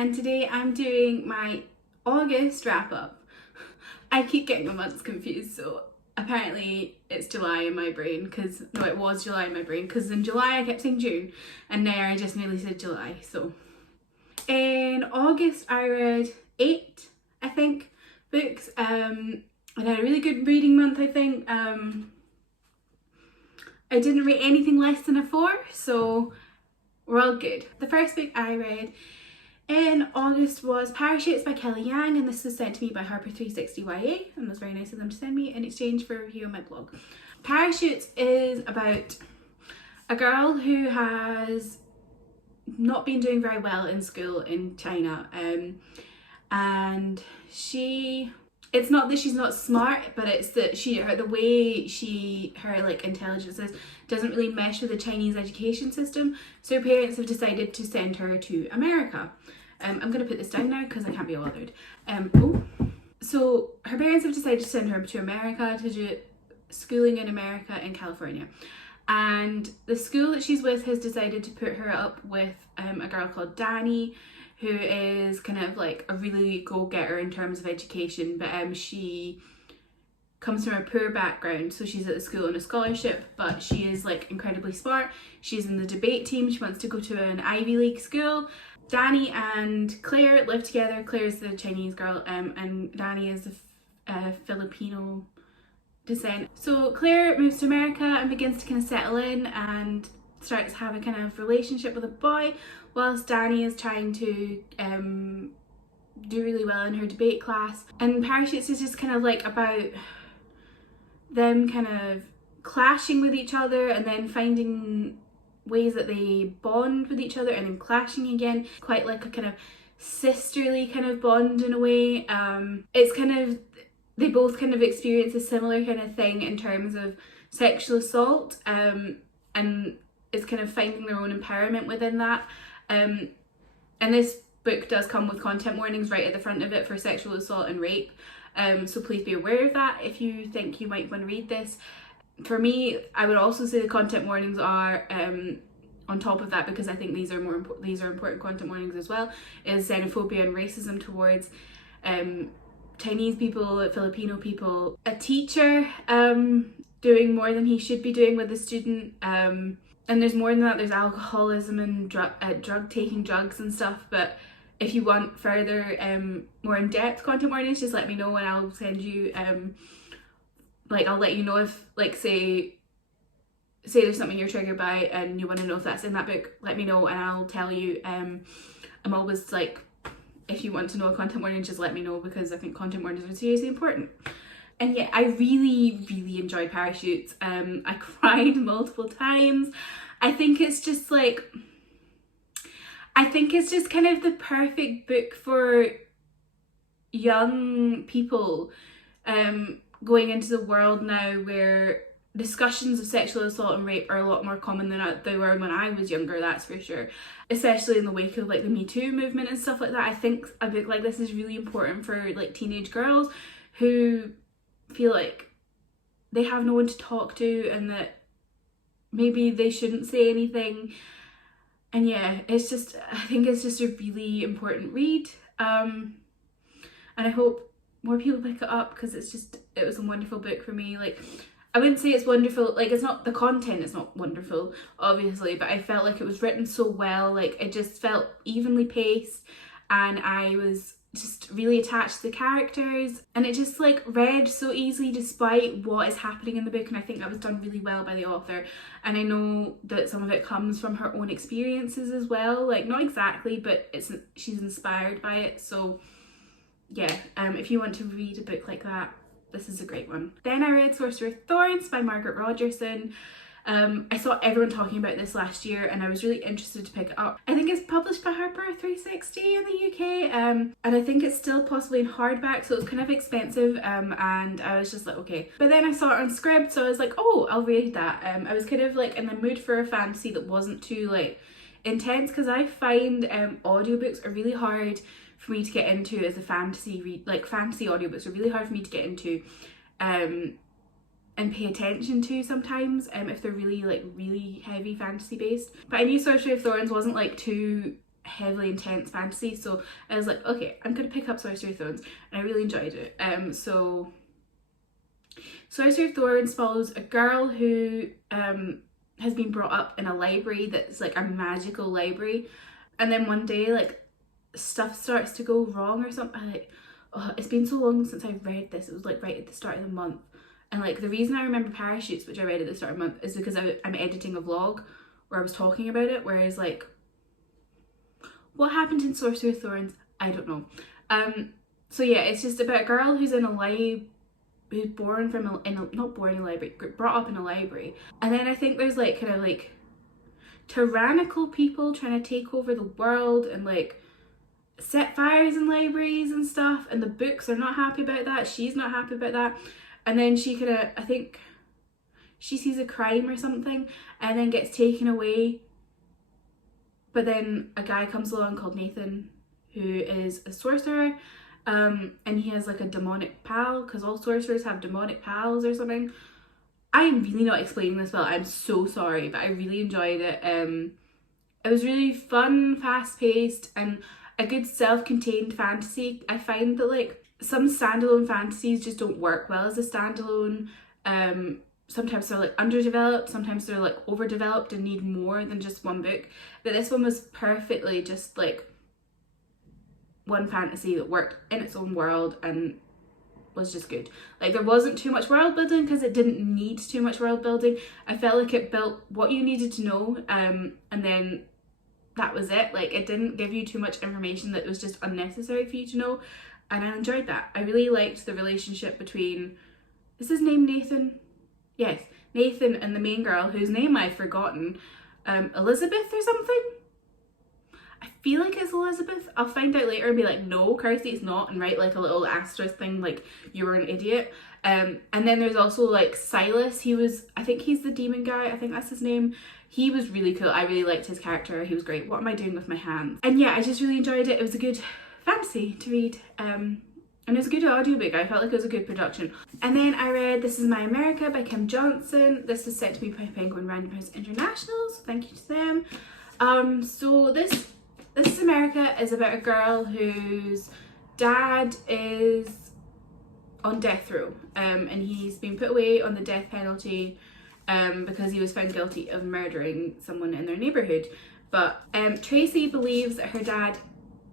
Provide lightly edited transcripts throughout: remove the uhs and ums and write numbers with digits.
and today I'm doing my August wrap up. I keep getting my months confused, so apparently it's July in my brain, because no, it was July in my brain, because in July I kept saying June and now I just nearly said July. So in August I read 8, I think, books. I had a really good reading month, I think. I didn't rate anything less than a 4, so we're all good. The first book I read in August was Parachutes by Kelly Yang, and this was sent to me by Harper 360 YA, and it was very nice of them to send me in exchange for a review on my blog. Parachutes is about a girl who has not been doing very well in school in China, and it's not that she's not smart, but it's that the way her like intelligence doesn't really mesh with the Chinese education system. So her parents have decided to send her to America. I'm gonna put this down now because I can't be bothered. So her parents have decided to send her to America to do schooling in America in California. And the school that she's with has decided to put her up with a girl called Danny, who is kind of like a really go-getter in terms of education, but she comes from a poor background, so she's at the school on a scholarship, but she is like incredibly smart. She's in the debate team, she wants to go to an Ivy League school. Danny and Claire live together. Claire's the Chinese girl, and Danny is the Filipino descent. So Claire moves to America and begins to kind of settle in and starts having a kind of relationship with a boy, whilst Danny is trying to do really well in her debate class. And Parachutes is just kind of like about them kind of clashing with each other and then finding ways that they bond with each other and then clashing again, quite like a kind of sisterly kind of bond in a way. It's kind of, they both kind of experience a similar kind of thing in terms of sexual assault, and it's kind of finding their own empowerment within that. And this book does come with content warnings right at the front of it for sexual assault and rape, so please be aware of that if you think you might want to read this. For me, I would also say the content warnings are on top of that, because I think these are important content warnings as well, is xenophobia and racism towards Chinese people, Filipino people, a teacher doing more than he should be doing with a student, and there's more than that. There's alcoholism and taking drugs and stuff. But if you want further more in-depth content warnings, just let me know and I'll send you I'll let you know if, like, say there's something you're triggered by and you want to know if that's in that book, let me know and I'll tell you. I'm always like, if you want to know a content warning, just let me know, because I think content warnings are seriously important. And yeah, I really, really enjoyed Parachutes. I cried multiple times. I think it's just kind of the perfect book for young people going into the world now where discussions of sexual assault and rape are a lot more common than they were when I was younger, that's for sure. Especially in the wake of like the Me Too movement and stuff like that. I think a book like this is really important for like teenage girls who feel like they have no one to talk to and that maybe they shouldn't say anything. And yeah, I think it's just a really important read, and I hope more people pick it up, because it was a wonderful book for me. Like, I wouldn't say it's wonderful, like, it's not, the content is not wonderful obviously, but I felt like it was written so well. Like, it just felt evenly paced and I was just really attached to the characters, and it just like read so easily despite what is happening in the book. And I think that was done really well by the author, and I know that some of it comes from her own experiences as well, like not exactly, but she's inspired by it. So yeah, if you want to read a book like that, this is a great one. Then I read Sorcerer Thorns by Margaret Rogerson. I saw everyone talking about this last year and I was really interested to pick it up. I think it's published by Harper 360 in the UK, and I think it's still possibly in hardback, so it's kind of expensive, and I was just like, okay. But then I saw it on Scribd, so I was like, oh, I'll read that. I was kind of like in the mood for a fantasy that wasn't too like intense, because I find audiobooks are really hard for me to get into as a fantasy read. Like, fantasy audiobooks are really hard for me to get into and pay attention to sometimes, if they're really heavy fantasy based. But I knew Sorcerer Thorns wasn't like too heavily intense fantasy, so I was like, okay, I'm gonna pick up Sorcerer Thorns, and I really enjoyed it. So Sorcerer Thorns follows a girl who has been brought up in a library that's like a magical library, and then one day like stuff starts to go wrong or something. Like, oh, it's been so long since I read this. It was like right at the start of the month, and like the reason I remember Parachutes, which I read at the start of the month, is because I'm editing a vlog where I was talking about it, whereas like what happened in Sorcerer Thorns, I don't know. So yeah, it's just about a girl who's in a who's born from not born in a library, brought up in a library, and then I think there's like kind of like tyrannical people trying to take over the world and like set fires in libraries and stuff, and the books are not happy about that. She's not happy about that, and then she kind of, I think she sees a crime or something and then gets taken away, but then a guy comes along called Nathan who is a sorcerer, and he has like a demonic pal, because all sorcerers have demonic pals or something. I'm really not explaining this well, I'm so sorry, but I really enjoyed it. It was really fun, fast-paced, and a good self-contained fantasy. I find that like some standalone fantasies just don't work well as a standalone. Sometimes they're like underdeveloped, sometimes they're like overdeveloped and need more than just one book. But this one was perfectly just like one fantasy that worked in its own world and was just good. Like there wasn't too much world building because it didn't need too much world building. I felt like it built what you needed to know, and then that was it. Like it didn't give you too much information that was just unnecessary for you to know, and I enjoyed that. I really liked the relationship between, is his name Nathan? Yes, Nathan and the main girl whose name I've forgotten, Elizabeth or something? I feel like it's Elizabeth. I'll find out later and be like, no, Kirsty, it's not, and write like a little asterisk thing like you were an idiot. And then there's also like Silas. I think he's the demon guy, I think that's his name. He was really cool. I really liked his character. He was great. What am I doing with my hands? And yeah, I just really enjoyed it. It was a good fantasy to read. And it was a good audiobook. I felt like it was a good production. And then I read This Is My America by Kim Johnson. This was sent to me by Penguin Random House International, so thank you to them. So This Is America is about a girl whose dad is on death row, and he's been put away on the death penalty because he was found guilty of murdering someone in their neighbourhood. But Tracy believes that her dad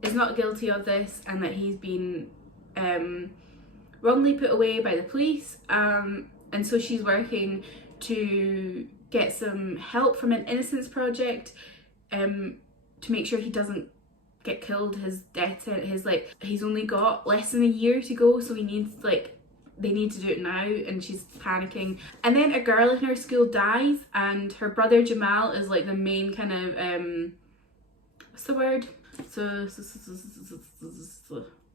is not guilty of this and that he's been wrongly put away by the police, and so she's working to get some help from an innocence project to make sure he doesn't get killed. His death sentence, he's only got less than a year to go, so he needs they need to do it now, and she's panicking. And then a girl in her school dies, and her brother Jamal is like the main kind of what's the word?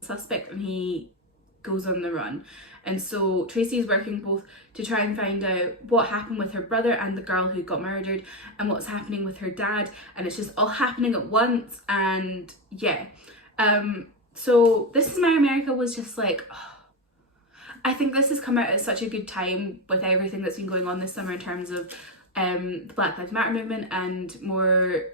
Suspect, and he goes on the run. And so Tracy is working both to try and find out what happened with her brother and the girl who got murdered, and what's happening with her dad, and it's just all happening at once. And yeah, so This Is My America was just like, oh, I think this has come out at such a good time with everything that's been going on this summer in terms of the Black Lives Matter movement and more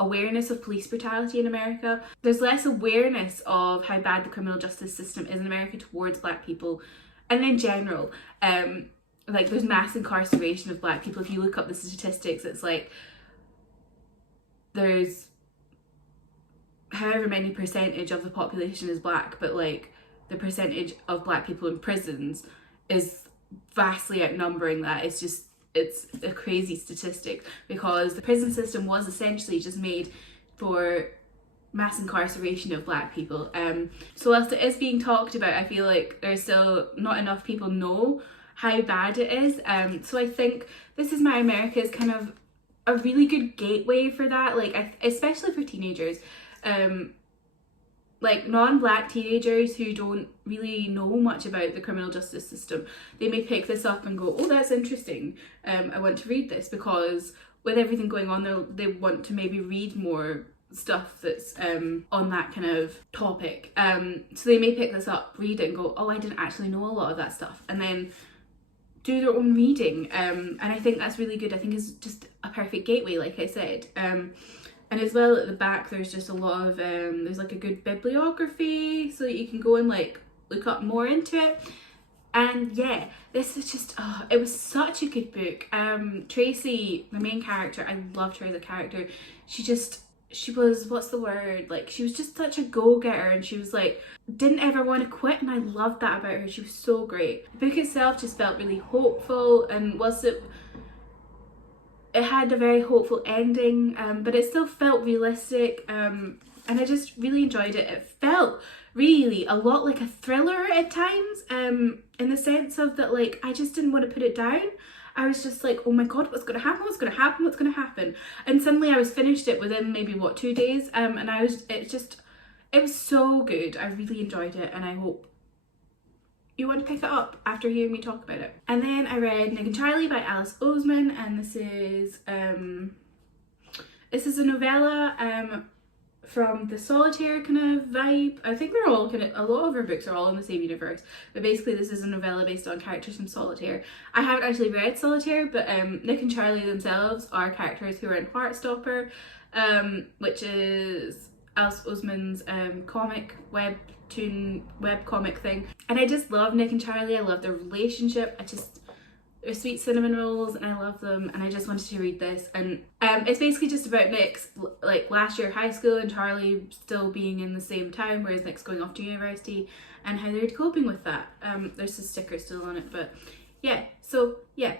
awareness of police brutality in America. There's less awareness of how bad the criminal justice system is in America towards Black people, and in general, like there's mass incarceration of Black people. If you look up the statistics, it's like there's however many percentage of the population is Black, but like the percentage of Black people in prisons is vastly outnumbering that. It's a crazy statistic, because the prison system was essentially just made for mass incarceration of Black people. So whilst it is being talked about, I feel like there's still not enough people know how bad it is. So I think This Is My America is kind of a really good gateway for that, especially for teenagers. Like non-Black teenagers who don't really know much about the criminal justice system, they may pick this up and go, oh, that's interesting, I want to read this, because with everything going on, they want to maybe read more stuff that's on that kind of topic. So they may pick this up, read it and go, oh, I didn't actually know a lot of that stuff, and then do their own reading. And I think that's really good. I think it's just a perfect gateway, like I said. And as well at the back there's just a lot of there's like a good bibliography so that you can go and like look up more into it. And yeah, this is just, oh, it was such a good book. Tracy, the main character, I loved her as a character. She was, what's the word, like she was just such a go-getter, and she was like, didn't ever want to quit, and I loved that about her. She was so great. The book itself just felt really hopeful, and it had a very hopeful ending, but it still felt realistic, and I just really enjoyed it. It felt really a lot like a thriller at times, in the sense of that, like, I just didn't want to put it down. I was just like, oh my god, what's going to happen, what's going to happen, what's going to happen? And suddenly I was finished it within maybe, what, 2 days, and it was so good. I really enjoyed it, and I hope you want to pick it up after hearing me talk about it. And then I read Nick and Charlie by Alice Oseman, and this is a novella from the solitaire kind of vibe. I think they're all kind of, a lot of her books are all in the same universe, but basically this is a novella based on characters from Solitaire. I haven't actually read Solitaire, but Nick and Charlie themselves are characters who are in Heartstopper, which is Alice Oseman's web comic thing. And I just love Nick and Charlie. I love their relationship. They're sweet cinnamon rolls, and I love them, and I just wanted to read this. And it's basically just about Nick's like last year of high school and Charlie still being in the same town, whereas Nick's going off to university, and how they're coping with that. There's a sticker still on it, but yeah, so yeah,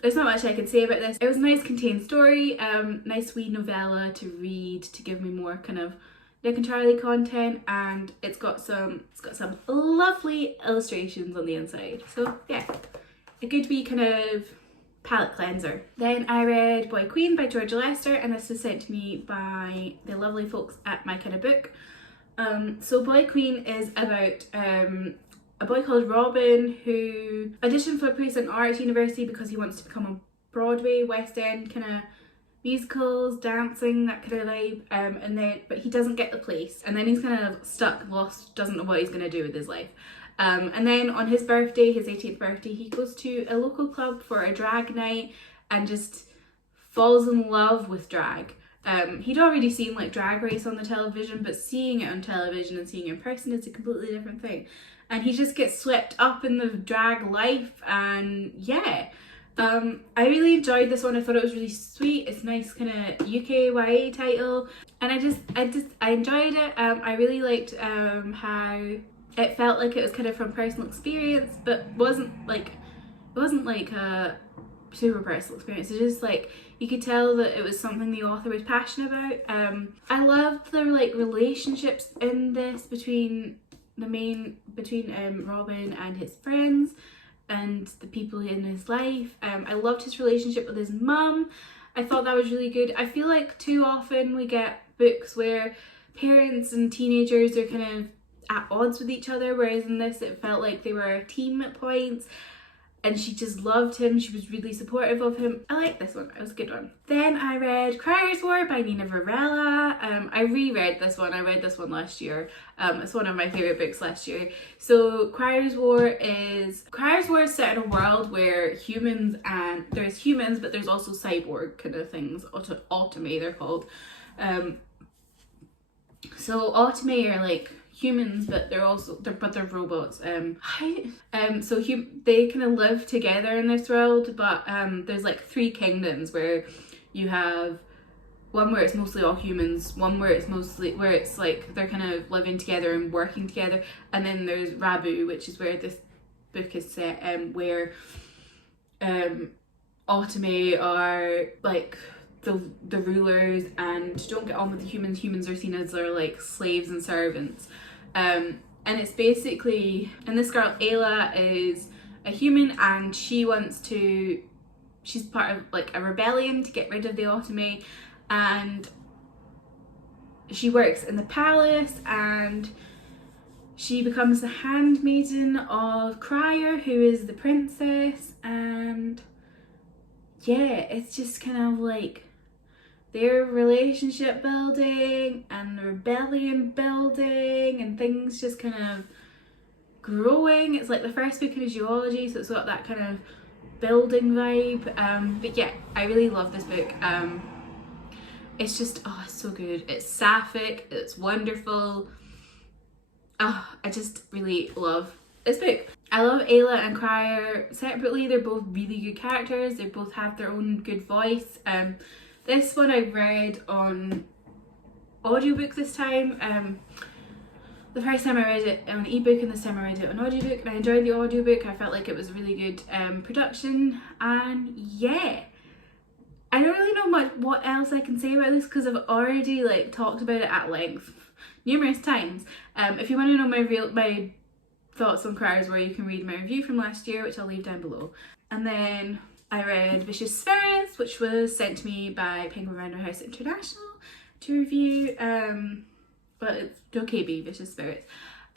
there's not much I can say about this. It was a nice contained story, nice wee novella to read to give me more kind of Nick and Charlie content, and it's got some lovely illustrations on the inside. So yeah, a good wee kind of palette cleanser. Then I read Boy Queen by Georgia Lester, and this was sent to me by the lovely folks at My Kind of Book. So Boy Queen is about a boy called Robin who auditioned for a place in art university because he wants to become a Broadway, West End kind of musicals, dancing, that kind of vibe, but he doesn't get the place, and then he's kind of stuck, lost, doesn't know what he's going to do with his life. And then on his birthday, his 18th birthday, he goes to a local club for a drag night and just falls in love with drag. He'd already seen like Drag Race on the television, but seeing it on television and seeing it in person is a completely different thing. And he just gets swept up in the drag life, and yeah. I really enjoyed this one. I thought it was really sweet. It's nice kind of UK YA title, and I enjoyed it. I really liked how it felt like it was kind of from personal experience, but wasn't like a super personal experience. It's just like you could tell that it was something the author was passionate about. I loved the like relationships in this between Robin and his friends and the people in his life. I loved his relationship with his mum. I thought that was really good. I feel like too often we get books where parents and teenagers are kind of at odds with each other, whereas in this it felt like they were a team at points, and she just loved him. She was really supportive of him. I like this one. It was a good one. Then I read Criers War by Nina Varela. I reread this one. I read this one last year. It's one of my favourite books last year. So Criers War is set in a world where there's humans, but there's also cyborg kind of things. Autome they're called. So Autome are like humans, but they're robots. So they kind of live together in this world, but there's like 3 kingdoms where you have one where it's mostly all humans, one where it's like they're kind of living together and working together, and then there's Rabu, which is where this book is set, where Autome are like the rulers and don't get on with the humans. Humans are seen as their like slaves and servants. And it's basically, and this girl Ayla is a human, and she's part of like a rebellion to get rid of the Autome, and she works in the palace, and she becomes the handmaiden of Crier, who is the princess, and yeah, it's just kind of like their relationship building and the rebellion building and things just kind of growing. It's like the first book in geology, so it's got that kind of building vibe. But yeah, I really love this book. It's just, oh, it's so good. It's sapphic, it's wonderful. Oh, I just really love this book. I love Ayla and Crier separately. They're both really good characters. They both have their own good voice. This one I read on audiobook this time. The first time I read it on ebook and this time I read it on audiobook, and I enjoyed the audiobook. I felt like it was really good production, and yeah. I don't really know much what else I can say about this because I've already like talked about it at length numerous times. If you want to know my thoughts on Criers War, you can read my review from last year, which I'll leave down below. And then I read Vicious Spirits, which was sent to me by Penguin Random House International to review. But it's Dokebi, Vicious Spirits.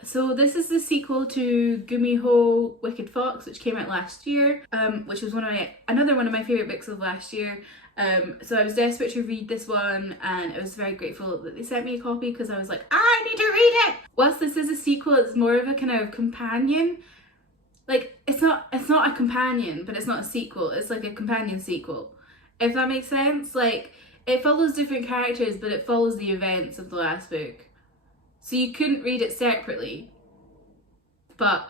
So this is the sequel to Gumiho Wicked Fox, which came out last year, which was another one of my favourite books of last year. So I was desperate to read this one, and I was very grateful that they sent me a copy because I was like, I need to read it! Whilst this is a sequel, it's more of a kind of companion. Like, it's not a companion, but it's not a sequel. It's like a companion sequel, if that makes sense. Like, it follows different characters, but it follows the events of the last book. So you couldn't read it separately, but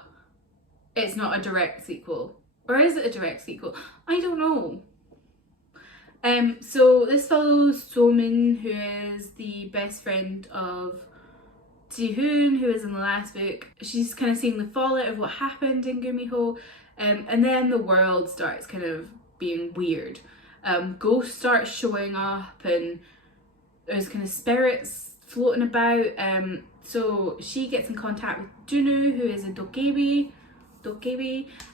it's not a direct sequel. Or is it a direct sequel? I don't know. So this follows Somin, who is the best friend of Ji-hoon, who is in the last book. She's kind of seeing the fallout of what happened in Gumiho, and then the world starts kind of being weird. Ghosts start showing up, and there's kind of spirits floating about. So she gets in contact with Junu, who is a Dokebi,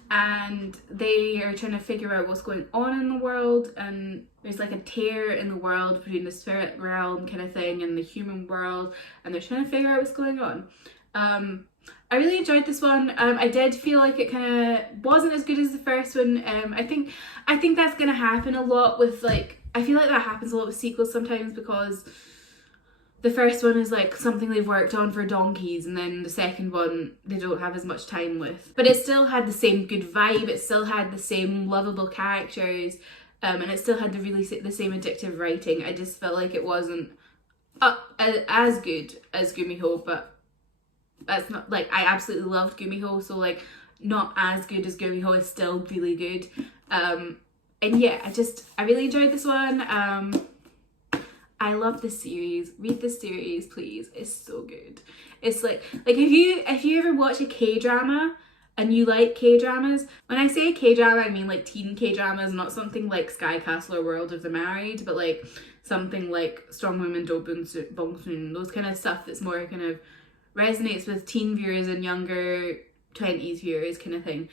and they are trying to figure out what's going on in the world, and there's like a tear in the world between the spirit realm kind of thing and the human world, and they're trying to figure out what's going on. I really enjoyed this one. I did feel like it kind of wasn't as good as the first one. I think that's gonna happen a lot with, like, I feel like that happens a lot with sequels sometimes, because the first one is like something they've worked on for donkeys, and then the second one they don't have as much time with. But it still had the same good vibe, it still had the same lovable characters, and it still had the same addictive writing. I just felt like it wasn't as good as Gumiho, but that's not, like, I absolutely loved Gumiho, so like not as good as Gumiho is still really good. And yeah, I really enjoyed this one. I love this series. Read this series, please. It's so good. It's like if you ever watch a K-drama and you like K-dramas, when I say K-drama, I mean like teen K-dramas, not something like Sky Castle or World of the Married, but like something like Strong Women Do Bongsoon, those kind of stuff that's more kind of resonates with teen viewers and younger 20s viewers kind of thing.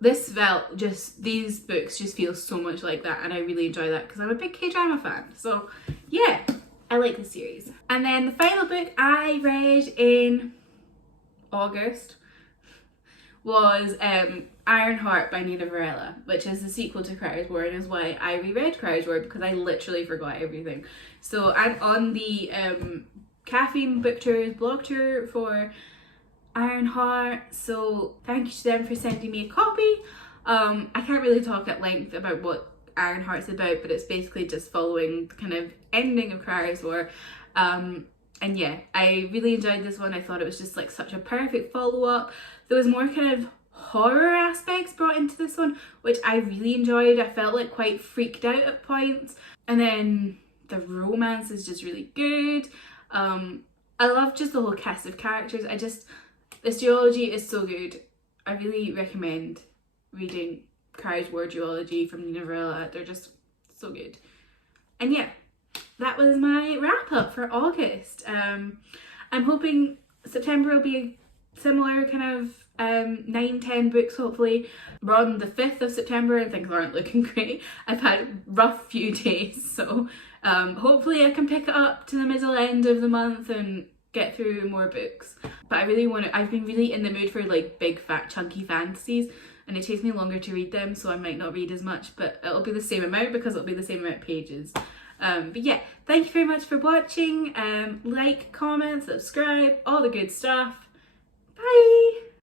These books just feel so much like that, and I really enjoy that because I'm a big K-drama fan. So yeah, I like this series. And then the final book I read in August was Ironheart by Nina Varela, which is the sequel to Criers War, and is why I reread Criers War, because I literally forgot everything. So I'm on the Caffeine Book Tour's blog tour for Ironheart, so thank you to them for sending me a copy. I can't really talk at length about what Ironheart's about, but it's basically just following the kind of ending of Criers War. And yeah, I really enjoyed this one. I thought it was just like such a perfect follow-up. There was more kind of horror aspects brought into this one, which I really enjoyed. I felt like quite freaked out at points, and then the romance is just really good. I love just the whole cast of characters. This duology is so good. I really recommend reading Criers War duology from Nina Varela. They're just so good. And yeah, that was my wrap up for August. I'm hoping September will be a similar kind of 9-10 books, hopefully. We're on the 5th of September and things aren't looking great. I've had a rough few days, so hopefully I can pick it up to the middle end of the month and get through more books. But I've been really in the mood for like big fat chunky fantasies, and it takes me longer to read them, so I might not read as much, but it'll be the same amount because it'll be the same amount of pages. But yeah, thank you very much for watching. Like, comment, subscribe, all the good stuff. Bye!